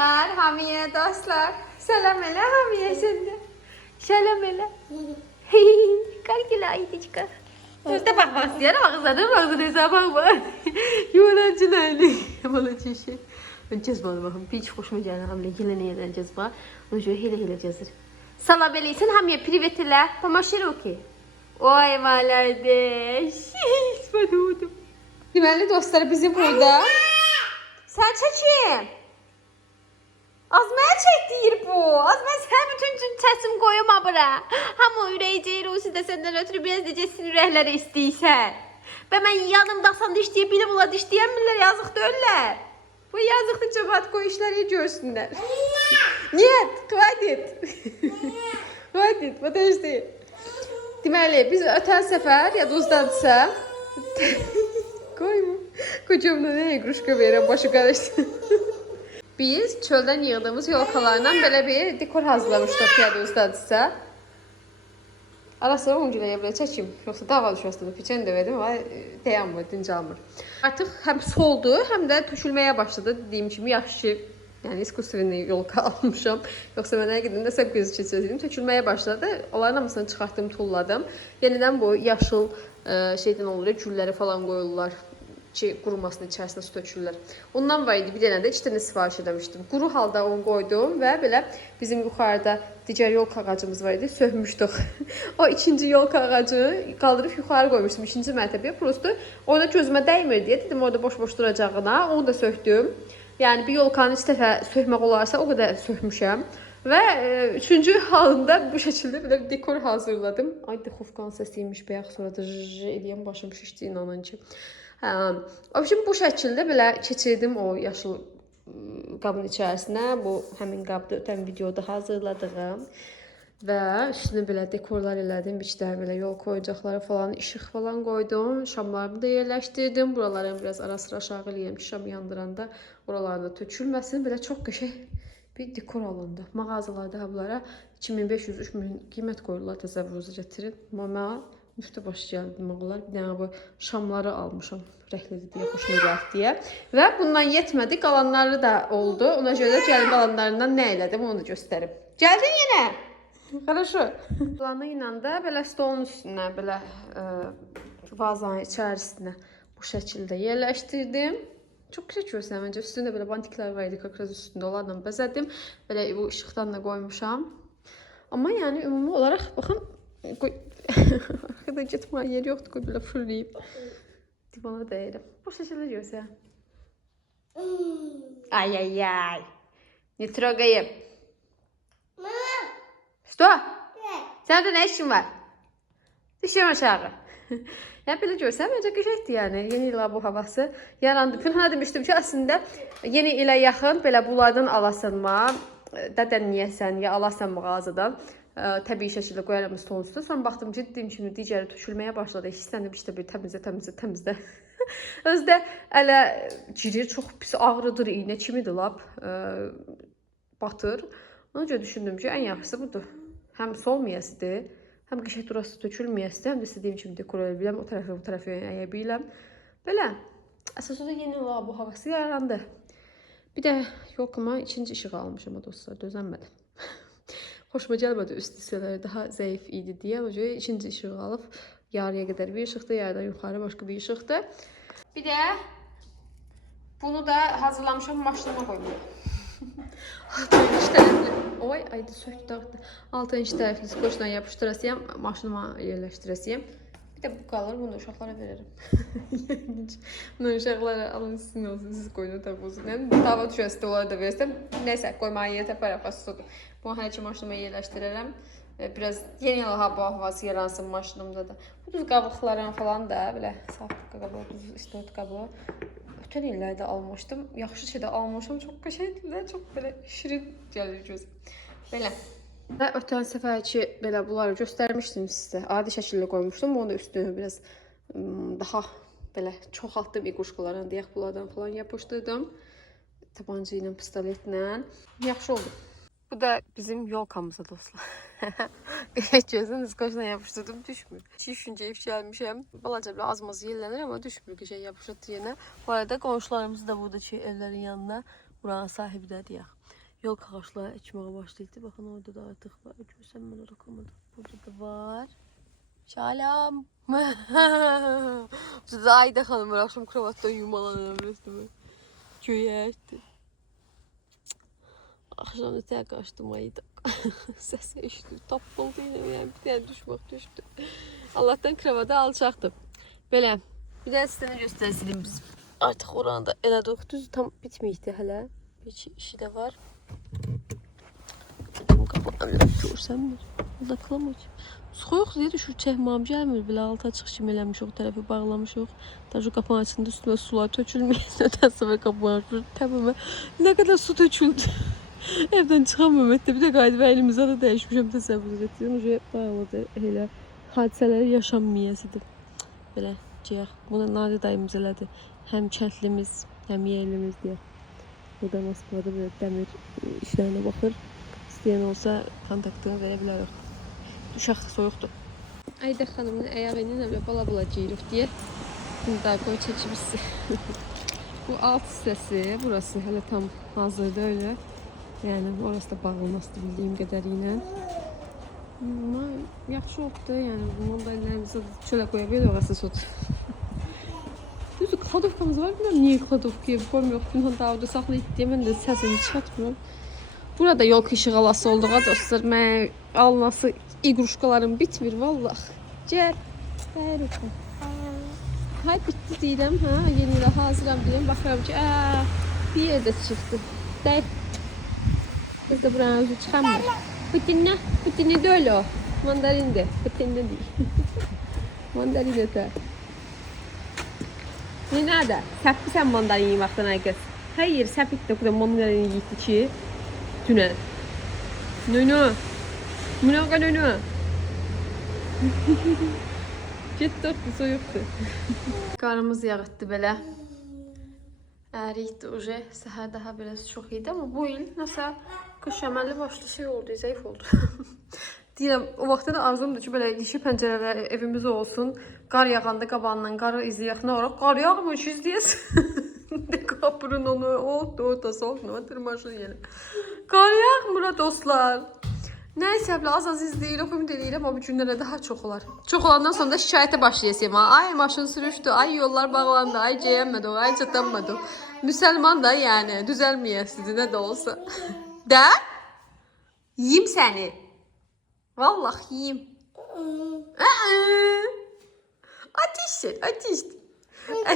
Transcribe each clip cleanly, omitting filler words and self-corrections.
sefer Hamiye dostlar. Selam ele Hamiye sende. Selam ele. Kalkila ayıcık. İşte bak bak siyara bak zaten bak zaten bak bak. Yuvarlancılarını. Yuvarlancı şey. Ben cezbalı bakım. Hiç hoşuma geldi Hamiye. Gelene yerden cezba. Onu şöyle hele cezir. Salam eleysen Hamiye privet ele. Pamaşır okey. Oy malardeş. Ben oldum. Deməli dostlar bizi burada. Sən çəkim. Az mənə çək deyir bu. Az mən sən bütün gün səsim qoyuma bura. Hamı ürəyəcək Rusi də səndən ötürü biraz necəsin ürəkləri istəyirsən. Və mən yanımdasan da işləyə bilim ola işləyəmirlər yazıq döyürlər. Bu yazıqlı cəmat qoy işləri görsünlər. Нет, хватит. Хватит, подожди. Deməli biz ötən səfər yadınızdadırsa koyma. Kocamla ne igruşka verirəm, başı karıştı. Biz çöldən yığdığımız yolkalarla belə bir dekor hazırlamışdıq yadınızdadırsa. Ara sıra 10 gülə belə çəkim. Yoxsa dava düşəsində peçən də verdim ama dayanmır, dincalmır. Artıq həm soldu, həm də tökülməyə başladı. Dediyim kimi yaxşı, yəni iskusivini yolka almışam. Yoxsa mənə gedəndə səb gözü keçirdim. Tökülməyə başladı. Onların hamısını çıxartdım, tulladım. Yenidən bu yaşıl şeydən olur, gülləri falan qoyurlar. Qurumasının içərisinə su tökürlər. Ondan var idi bir dənə də 2 dənə sifariş etmişdim. Quru halda onu qoydum və belə bizim yuxarıda digər yolka ağacımız var idi, söhmüşdük. O ikinci yolka ağacını qaldırıb yuxarı qoymuşdum 2-ci mərtəbəyə. Prosto orada gözümə dəymir deyə dedim orada boş-boş duracağına. Onu da söktüm. Yəni bir yolkanı 3 dəfə sökmək olarsa o qədər sökmüşəm. Və 3-cü halında bu şəkildə belə bir dekor hazırladım. Ay duxovkanın səsiymiş bayaq sonra da eləyəm başım şişdi inanın ki. Obşim bu şəkildə belə keçirdim o yaşıl qabın içərisinə. Bu həmin qabda ötən videoda hazırladığım və üstünə belə dekorlar elədim. İçdə belə yol qoyacaqları falan, işıq falan qoydum. Şamlarımı da yerləşdirdim. Buraları biraz ara sıra aşağı eləyəm ki, şam yandıranda oralarda tökülməsin. Belə çox qəşəng bir dekor alındı. Mağazalarda bunlara 2500-3000 qiymət qoyurlar, təsəvvürünüzə gətirin. Amma müftə başı gəldi mağazalar. Bir dənə bu şamları almışam. Rəhlidir deyə, xoşuma gəldi deyə. Və bundan yetmədi. Qalanları da oldu. Ona görə də gəlin qalanlarından nə elədim onu da göstərim. Gəldin yenə. Хорошо. Qalanı ilə də belə stolun üstünə, belə vazanın içərisinə bu şəkildə yerləşdirdim. Çox güzel görürsən məncə. Üstündə belə bantiklər var idi, kakraz üstündə onlarla bəzədim. Belə bu işıqdan da qoymuşam. Amma yəni ümumi olaraq baxın, arkada getməyə yer yoxdur, qoy belə fırlayıb. Divana dəyirəm. Bu şəkildə görürsən. Ay ay ay. Не трогаем. Что? Səndə nə işin var? Düşəm aşağı. Yəni belə görsən, məncə qəşəngdir yəni. Yeni ilə bu havası yarandı. Pünhana demişdim ki, əslində yeni ilə yaxın belə bunlardan alasanma, dədənləyəsən ya alasan mağazadan. Təbii şəkildə qoyaram stolun üstə. Sonra baxdım ki, dediyim kimi digəri tökülməyə başladı. Hissəndim işte bir təmizlə. Özdə ələ girir, çox pis ağrıdır, iynə kimidir lap, batır. Ona görə düşündüm ki, ən yaxşısı budur. Həm solmayasıdır, həm qəşəng durası tökülməyəsidir, həm də istədiyim kimi dekor edə biləm, o tərəfə əyə biləm. Belə, əsas oda yeni olaraq bu havası yarandı. Bir də yolkama ikinci işığı almışam o dostlar, dözənmədim. Xoşuma gəlmədi, üst hissələri daha zəif idi deyə. O görə ikinci işığı alıb yarıya qədər bir işıqdır, yarıdan yuxarı başqa bir işıqdır. Bir də bunu da hazırlamışam maşınıma qoymayım. 6-cı tərəfli, oy, aydı söktü dağıtdı. 6-cı tərəfli skoçla yapışdırasıyam, maşınıma yerləşdirəsiyəm. Bir də bu qalır, bunu uşaqlara verərəm. Bunu uşaqlara alın sizin olsun, siz qoyunu tapılsın. Dava düşəsi də onlara da verirsəm, neysə, qoymağa yer təpər yapasıdır. Bunu hələ ki maşınıma yerləşdirərəm. Biraz yeni ilaha bu havası yaransın maşınımda da. Bu düz qabıqlarına falan da belə saf qabıq, düz istot qabıq. Ötən illərdə almışdım. Yaxşı şeydə almışam. Çox qəşəngdir, çox belə şirin gəlir gözüm. Belə. Və ötən səfərki belə bunları göstərmişdim sizə. Adi şəkildə qoymuşdum. Onu da üstünə biraz daha belə çoxaltdım iquşqalarını deyək bunlardan falan yapışdırdım. Tabanca ilə, pistoletlə. Yaxşı oldu. Bu da bizim yolkamıza dostlar. Gözünü skoçla yapışdırdım, düşmür. Düşüncə ifşəlmişəm. Balaca belə azmaz yerlənir, amma düşmür. Qəşəng yapışdı yenə. Bu arada qonşularımız da buradakı evlərin yanına Buranın sahibi də deyək. Yol ağaçları ekməyə başlaydı. Baxın orada da artıq var. Görsən mən orada qalmadım. Burada da var. Şalam. Zayda xanım var. Axşam kravatdan yumalanıram üstümü. Göyərdi. Axşam da tək qaçdım ayda. Səs eşitdim. Tapıldı yine. Yəni bir dənə düşdü. Allah'tan kravata alçaqdım. Belə. Bir də sizə göstərsin biz. Artıq oranda elədik. Düz tam bitməyibdi hələ. Bir işi də var. Görsənmir. Burada kılamaq. Soyuq deyə düşür, çəkməm gəlmir. Belə altı açıq kimi eləmişik, o tərəfi bağlamışıq. Daha qapının açında üstünə sular tökülməyən. Ötən səfər qapını açmışıq. Təbəmə nə qədər su töküldü. Evdən çıxamam etdi. Bir də qaydı və elimizə də dəyişmişəm, təsəvvür etdim. Bağlıdır, elə hadisələri yaşanmayasıdır. Belə deyək. Bunu Nadir dayımız elədi. Həm kəndlimiz, həm yerlimiz deyək. Burada Moskvada böyle dəmir işlerine baxır. İstəyən olsa kontaktını verə bilərik. Uşaq soyuqdur. Ayda xanımın ayağı ilə belə bala geyiriq deyə. Bunu da qoy çəkmişsi. Bu alt hissəsi, burası hələ tam hazırda öyle. Yəni orası da bağlanmasıdır bildiyim qədərilə. Amma yaxşı oldu yəni. Bunu da ellərimizə çölə qoya bilərik orası sot. Düzdür, kladovkamız var. Bilmiyorum niye kladovkaya koymuyor. Bundan davada saklayıp diye de sesini çıkartmıyorum. Burada yol kışık alası olduğu dostlar. Mən alması igruşkalarım bitmir vallah. Gel. Hay bitti deyirəm. Ha, yeni ilə hazıram deyirəm. Baxıram ki, bir yerdə çıxdı. Deyib. Biz de buranın özü çıxamır. Putinə de öyle o. Mandarindi. Putinə değil. Mandarinə de. Ne nerede? Səppi sən mandarini yeməkdən ay qız. Hayır, səpik də burada mandarini yiydi ki. Dünən. Nönü. Münaqa nönü. Getdi, soyuqdur. Qarımız yağıtdı belə. Əriydi uje. Səhər daha biraz çox idi, amma bu il nəsə qış əməlli başlı şey oldu, zəif oldu. Deyirəm, o vaxtda da arzumdur ki, belə yeşil pəncərələr evimiz olsun. Qar yağanda qabağından qarı izləyək. Nə olaraq? Qar yağmır ki, izləyəsin. De qapırın onu, orta soğukla tırmaşır yenə. Qar yağmır dostlar. Nəysə, az izləyirik, ümid edirəm, amma bu günlərə daha çox olar. Çox olandan sonra da şikayətə başlayasıyım. Ay maşın sürüşdü, ay yollar bağlandı, ay geyənmədi, ay çatanmadı. Müsəlman da yəni, düzəlməyəsidir, nə də olsa. Də? Yiyim səni. Vallahi yiyim. Ateş.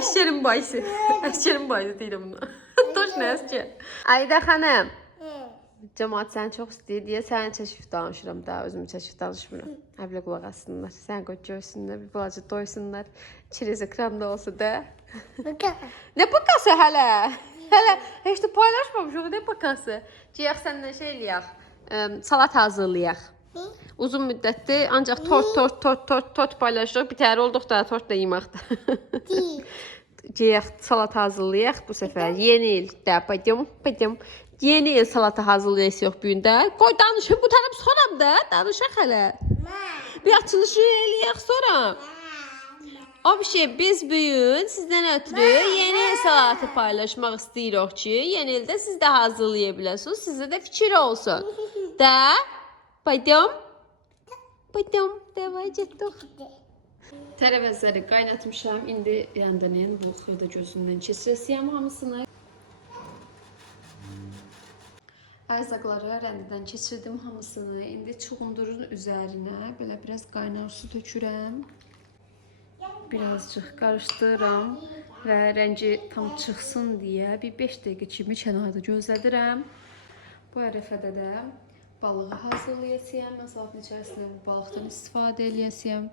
Əşkərin bayısı. Əşkərin bayısı deyirəm buna. Toş nə əşkər? Ayda xanım. Cəmaat səni çox istəyir deyə səni çəkib danışıram da, özümü çəkib danışmıram. Həblə qulaq assınlar, səni qoy görsünlər, bir balaca doysunlar. Çiriz ekranda olsa da. Nə bakası hələ? Hələ heç də paylaşmamışıq, nə bakası? Ciyək səndən şey eləyək, salat hazırlayaq. Uzun müddətdir, ancaq tort paylaşırıq, bitər olduq da tort da yeməkdir. Ciyək salat hazırlayaq bu səfər, yeni ildə, paydum. Yeni il salata hazırlayasıq bu gündə. Qoy danışım bu tərəf sonram da, danışaq hələ. Bir açılışı eləyək sonra. O bir şey, biz bu gün sizdən ötürü yeni il salatı paylaşmaq istəyirik ki, yeni ildə siz də hazırlaya biləsiniz, sizə də fikir olsun. Da, paydum, davay getdik. Tərəvəzləri qaynatmışam, indi yandanın bu xırda gözündən keçirəsiyəm hamısını. Ərzaqları rəndidən keçirdim hamısını. İndi çuğundurun üzərinə belə biraz qaynar su tökürəm. Birazcık qarışdırıram və rəngi tam çıxsın deyə bir 5 dəqiqə kimi kənarda gözlədirəm. Bu ərəfədə də balığı hazırlayacağam. Mən salatın içərisində bu balıqdan istifadə edəcəyəm.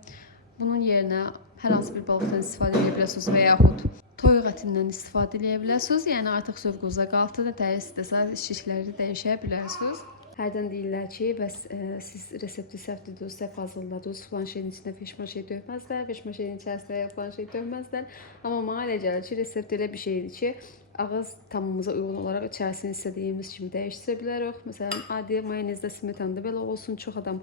Bunun yerinə hər hansı bir balıqdan istifadə edə bilərsiniz və yaxud toyuq ətindən istifadə edə bilərsiniz. Yəni artıq zövqünüzə qaldı da istəsəz şişləri dəyişə bilərsiniz. Hərdən deyirlər ki, bəs siz resepti səhv dediniz, səhv hazırladınız, falan şeyin içində peşman şey dövməzlər, peşman şeyin içərisində falan şey dövməzlər. Amma mənə elə gəlir ki, resept elə bir şeydir ki, ağız tamımıza uyğun olaraq içərisini istədiyimiz kimi dəyişdirə bilərik. Məsələn, adi mayonezdə smetanda belə olsun, çox adam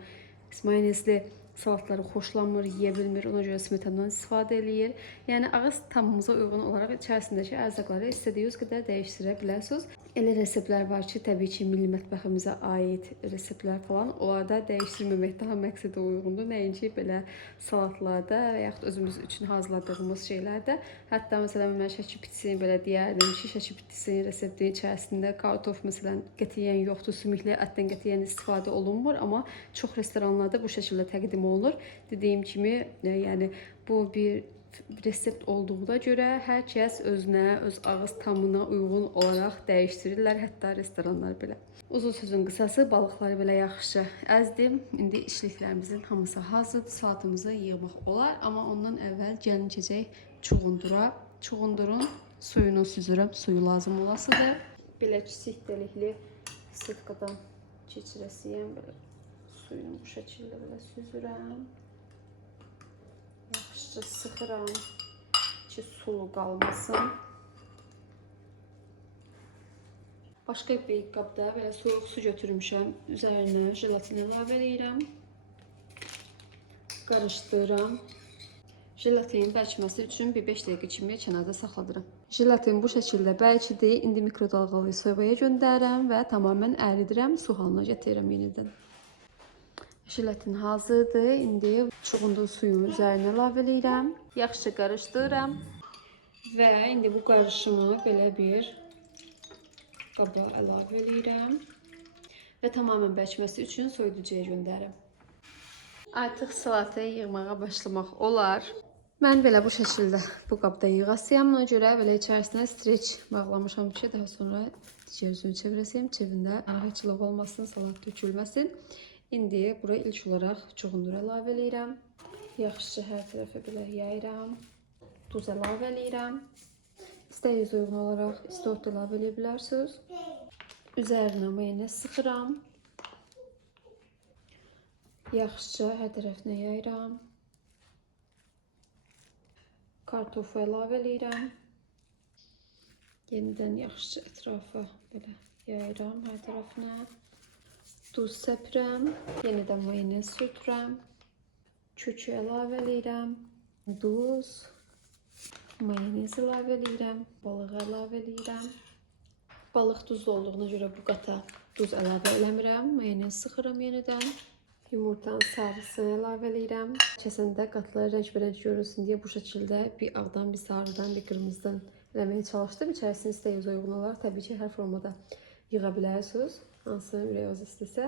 mayonezli salatları xoşlanmır, yeyə bilmir, ona görə smetandan istifadə eləyir. Yəni ağız tamımıza uyğun olaraq içərisindəki ərzaqları istədiyiniz qədər dəyişdirə bilərsiniz. Elə reseptlər var ki, təbii ki, milli mətbəximizə aid reseptlər falan, onlarda dəyişdirməmək daha məqsədə uyğundur. Nəinki belə salatlarda və yaxud özümüz üçün hazırladığımız şeylərdə. Hətta məsələn mən şəki pitisini belə deyərdim ki, şəki pitisinin reseptinin içərisində kartof məsələn qətiyyən yoxdur, sümükli ətdən qətiyyən istifadə olunmur, amma çox restoranlarda bu şəkildə təqdim olunur. Dediyim kimi, yəni bu bir resept olduğuna görə hər kəs özünə, öz ağız tamına uyğun olaraq dəyişdirirlər, hətta restoranlar belə. Uzun sözün qısası, balıqları belə yaxşı əzdim. İndi işliklərimizin hamısı hazırdır. Salatımızı yığmaq olar, amma ondan əvvəl gəlin keçək çuğundura. Çuğundurun suyunu süzürəm, suyu lazım olasıdır. Belə kiçik delikli sitkadan keçirəsiyəm, belə suyunu bu şəkildə belə süzürəm. Yaxşıca sıxıram ki, sulu qalmasın. Başqa bir qabda belə soyuq su götürmüşəm. Üzərinə jelatin əlavə edirəm. Qarışdırıram. Jelatinin bərkiməsi üçün bir 5 dəqiqə kimi kənarda saxladıram. Jelatin bu şəkildə bərkidir. İndi mikrodalğalı sobaya göndərirəm və tamamilə əridirəm. Su halına gətirirəm yenidən. Jelatin hazırdır. İndi çuğundur suyunu üzərinə əlavə edirəm. Yaxşıca qarışdırıram. Və indi bu qarışımı belə bir qaba əlavə edirəm. Və tamamilə bərkiməsi üçün soyuducuya göndərirəm. Artıq salatı yığmağa başlamaq olar. Mən belə bu şəkildə bu qabda yığasıyam. Ona görə belə içərisinə streç bağlamışam ki, daha sonra digər üzünü çevirəsiyəm. Çevində araçılıq olmasın, salat dökülməsin. İndi bura ilk olaraq çuğundur əlavə edirəm. Yaxşıca hər tərəfə belə yayıram. Duz əlavə edirəm. İstəyiniz uyğun olaraq istot əlavə edə bilərsiniz. Üzərinə mayonez sıxıram. Yaxşıca hər tərəfinə yayıram. Kartofu əlavə edirəm. Yenidən yaxşıca ətrafa belə yayıram hər tərəfinə. Duz səpirəm. Yenidən mayonez sürtürəm. Kökü əlavə edirəm. Duz. Mayonez əlavə edirəm. Balıq əlavə edirəm. Balıq duzlu olduğuna görə bu qata duz əlavə eləmirəm. Mayonez sıxıram yenidən. Yumurtanın sarısını əlavə edirəm. Kəsəndə qatları rəngbərəng görünsün deyə bu şəkildə bir ağdan, bir sarıdan, bir qırmızıdan eləməyə çalışdım. İçərisini istəyiniz uyğun olaraq təbii ki, hər formada yığa bilərsiniz. Hansını ürəyiniz istəsə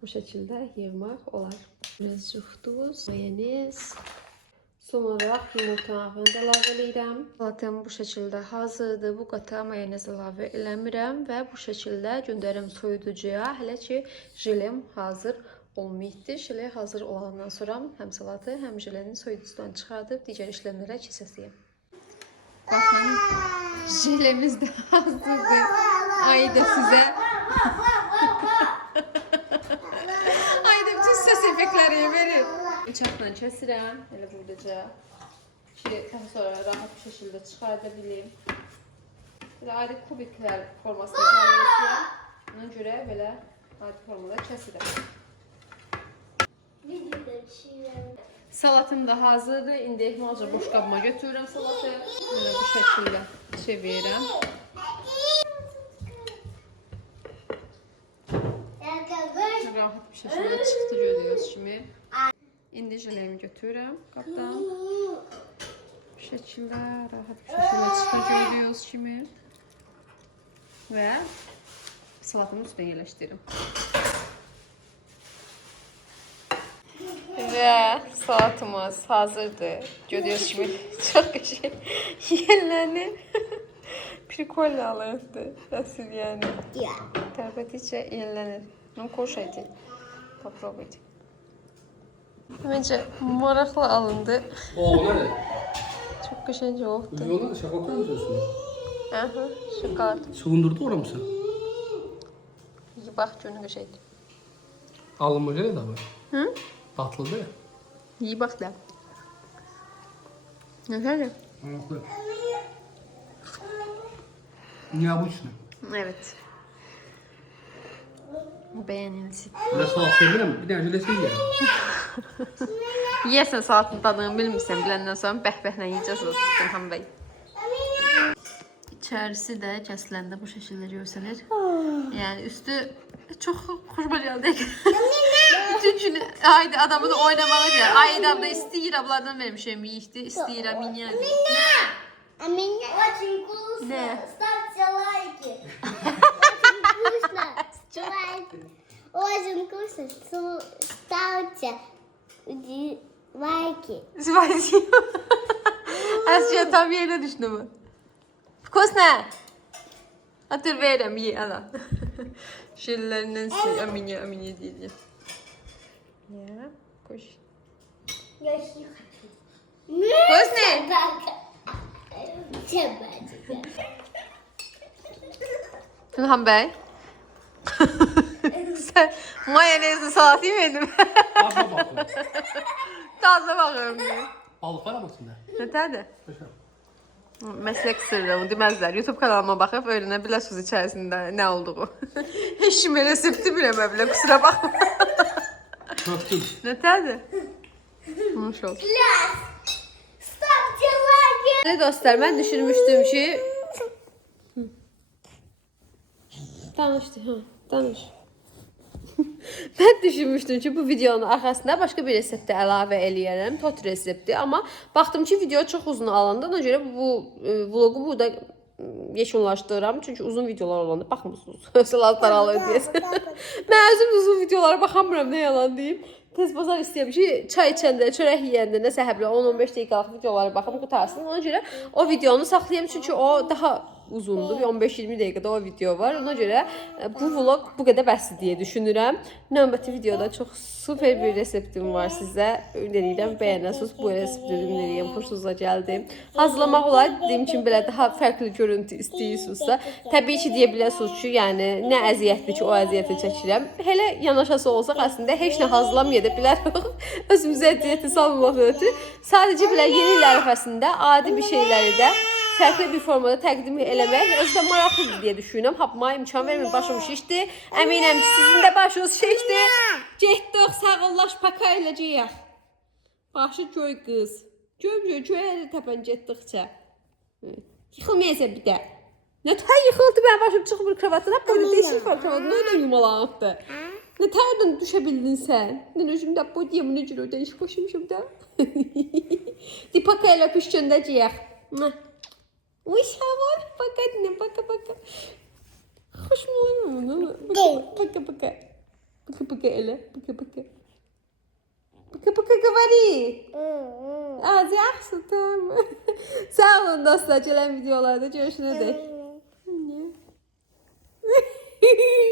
bu şəkildə yığmaq olar. Birazcıq duz, mayonez. Son olaraq yumurta ağını da əlavə edirəm. Salatım bu şəkildə hazırdır. Bu qata mayonez əlavə eləmirəm və bu şəkildə göndərirəm soyuducuya. Hələ ki jelem hazır olmayıbdır. Jele hazır olandan sonra həm salatı, həm jeleni soyuducudan çıxardıb digər işləmlərə keçəsiyəm. Baxın, jelemiz də hazırdır. Ayda sizə. Ayda bütün səs effektləri verir. Bıçaqla kəsirəm, elə buradaca ki, daha sonra rahat bir şəkildə çıxarda bilim. Belə ayrı kubiklər formasında gəlməsiyəm. Ona görə belə ayrı formada kəsirəm. Salatım da hazırdır. İndi ehmalca boş qabıma götürürəm salatı. Belə bu şəkildə çevirirəm. Rahat bir şəkildə çıxdı gördüyünüz kimi. İndi jelemi götürürəm qabdan. Bu şəkildə rahat bir şəkildə çıxdı gördüyünüz kimi. Və salatımın üstünə yerləşdirirəm. Və salatımız hazırdır. Gördüyünüz kimi çox qəşəng yiyənlənir. Prikollalıqdır. Əsl yəni. Tərbəticə yiyənlənir. Ну, кушайте. Попробуйте. Bence maraqlı alındı. O ne? Çok qəşəng oldu. Yola şokolad mı diyorsun? Aha, şokolad. Soğundurdu oramı sen? İyi bax, görünü qəşəngdir. Alınmış öyle de var. Hı? Tatlıdı ya. İyi bax da. Nədir? Anlatlı. Необычно. Evet. Beğenilsin. Biraz salat sevdim, bir tane jölesi yiyelim. Yiyəsən salatın dadını bilmirsən, biləndən sonra bəh-bəhlə yiyəcəksiniz İlham bəy. İçerisi de kesiləndə bu şəkildə görsənir. Yəni üstü çox xoşuma gəldi. Bütün gün ayda adamın oynamağı gəlir. Ayda da istəyir, ablardan vermişəm yeyikdi, istəyirəm minyan. А меня очень вкусно. Да. Ставьте лайки. Очень вкусно. Лайки. Очень вкусно. Ставьте лайки. Spasibo. Asya tam yerine düştü bu. Вкусно. Atır verəm ye ana. Şellərindən aminya deyəcəm. Ya, koş. Я еще не хочу. Вкусно? Собачка. Gülhan Bəy. Sen mayonezli salat yemedin. Abla bakın. Tazla bakıyorum. Balık var ama içinde. Nətədir? Başla. Məslək sırrımı deməzlər. YouTube kanalıma baxıb öyrənə bilərsiniz içərisində nə olduğu. Heç kim resepti biləmə bilə, kusura baxma. Köftüm. Nətədir? Nuş olsun. Ставьте лайки. Ne dostlar, mən düşünmüşdüm ki... Danışdı, ha, danış. Mən düşünmüşdüm ki, bu videonun arxasında başqa bir resepti əlavə eləyərəm, tot resepti. Amma baxdım ki, video çox uzun alanda, ona görə bu vlogu burada yekunlaşdırıram. Çünki uzun videolar olanda baxmırsınız. Salatlar alır deyəsən. Mən özüm uzun videolara baxamıram, nə yalan deyim. Tez bazar istəyirəm ki, çay içəndə, çörək yeyəndə, nəsə həblə 10-15 dəqiqəlik videolara baxım, qutarsın. Ona görə o videonu saxlayayım, çünki o daha uzundur. 15-20 dəqiqədə o video var. Ona görə bu vlog bu qədər bəsdir deyə düşünürəm. Növbəti videoda çox super bir reseptim var sizə. Ümid edirəm bəyənəsiniz. Bu resepti ümid edirəm xoşunuza gəldi. Hazırlamaq olar, dediyim kimi belə daha fərqli görüntü istəyirsinizsə, təbii ki, deyə bilərsiniz ki, yəni nə əziyyətdir ki, o əziyyəti çəkirəm. Hələ yanaşası olsaq, əslində heç nə hazırlamaya da bilərik. Özümüzə əziyyəti salmamaq ötürü. Sadəcə belə yeni il ərəfəsində adi bir şeyləri də fərqli bir formada təqdim eləmək özü də maraqlıdır deyə düşünürəm. Hapma imkan vermir, başım şişdi. Əminəm ki, sizin də başınız şişdi. Getdik, sağollaş, paka eləcəyək. Başı göy qız. Göy əli təpən getdikcə. Yıxılmayacaq bir də. Nə tər yıxıldı, mən başım çıxmır kravatdan. Hep böyle değişik var kravatdan. Nereden yumalanıqdı? Ne tərdən düşə bildin sən? Nə özümdə bu diye bu necə değişik başımışım da. Di paka elə öpüş göndəcəyək. Uy şavor, пока, пока. Hoş mu olur mu? Пока. Пока, Эля, пока. Пока говори. Az yaxşı, tamam. Sağ olun dostlar, gələn videolarda görüşənədək.